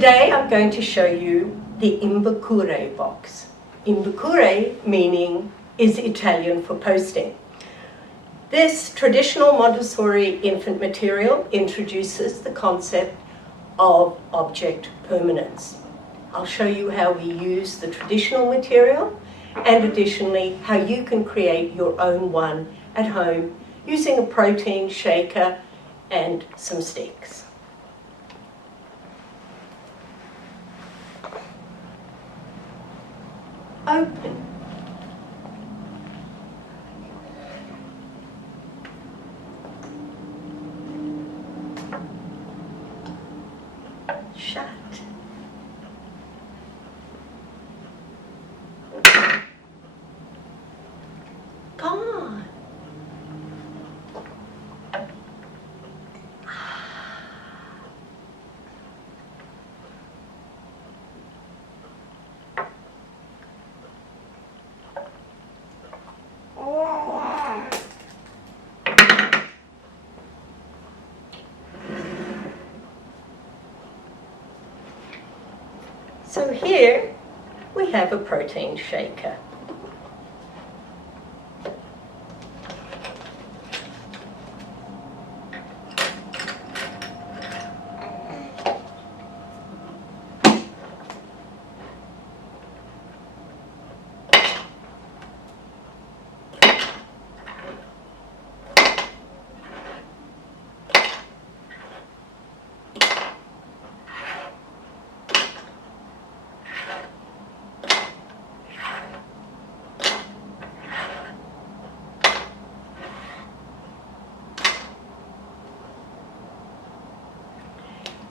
Today I'm going to show you the Imbucare box. Imbucare meaning is Italian for posting. This traditional Montessori infant material introduces the concept of object permanence. I'll show you how we use the traditional material and additionally how you can create your own one at home using a protein shaker and some sticks. Open. Shut. Gone. So here we have a protein shaker.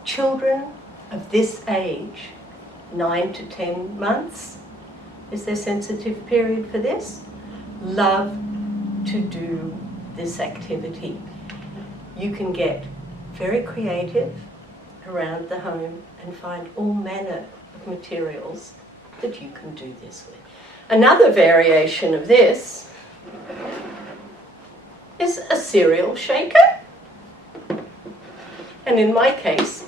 Children of this age, 9 to 10 months, is their sensitive period for this, love to do this activity. You can get very creative around the home and find all manner of materials that you can do this with. Another variation of this is a cereal shaker, and in my case,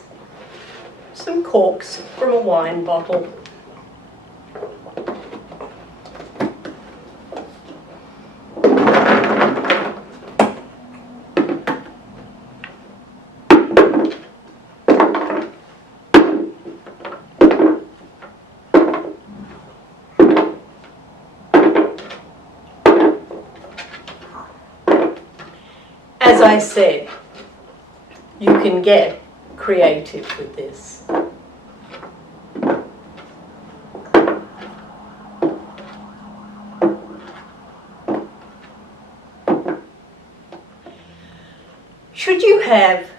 some corks from a wine bottle. As I said, you can get creative with this. Should you have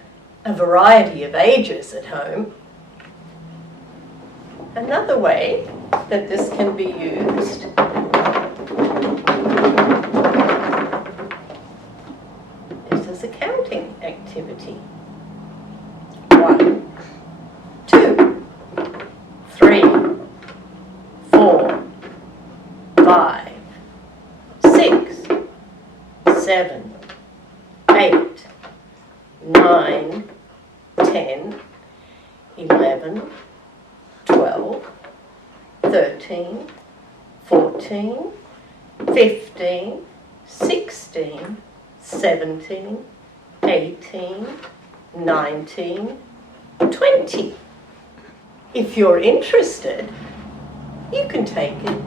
a variety of ages at home, another way that this can be used is as a counting activity. 1, 2, 3, 4, 5, 6, 7, 8, 9, 10, 11, 12, 13, 14, 15, 16, 17, 18, 19, 20. If you're interested, you can take it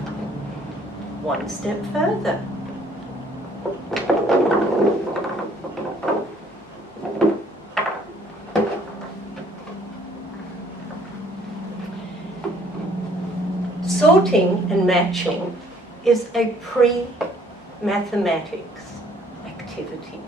one step further. Sorting and matching is a pre-mathematics activity.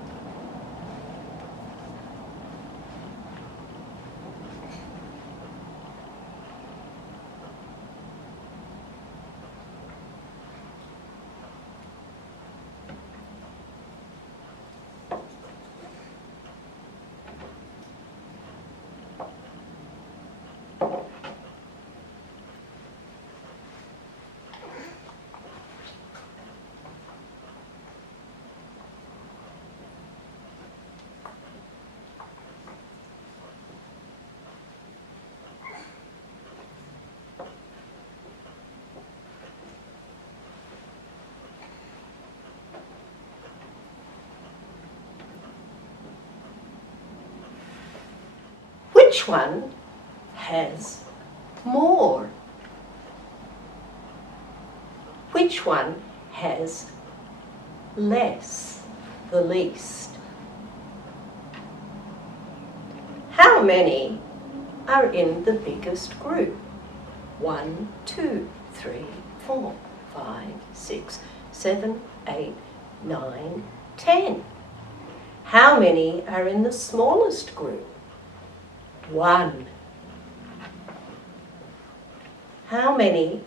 Which one has more? Which one has less, the least? How many are in the biggest group? 1, 2, 3, 4, 5, 6, 7, 8, 9, 10. How many are in the smallest group? 1. How many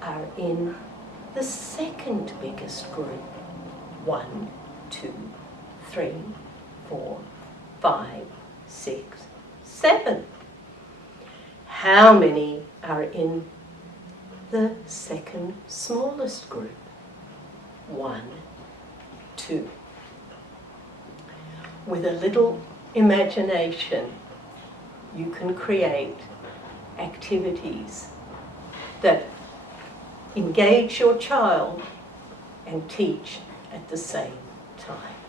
are in the second biggest group? 1, 2, 3, 4, 5, 6, 7. How many are in the second smallest group? 1, 2. With a little imagination, you can create activities that engage your child and teach at the same time.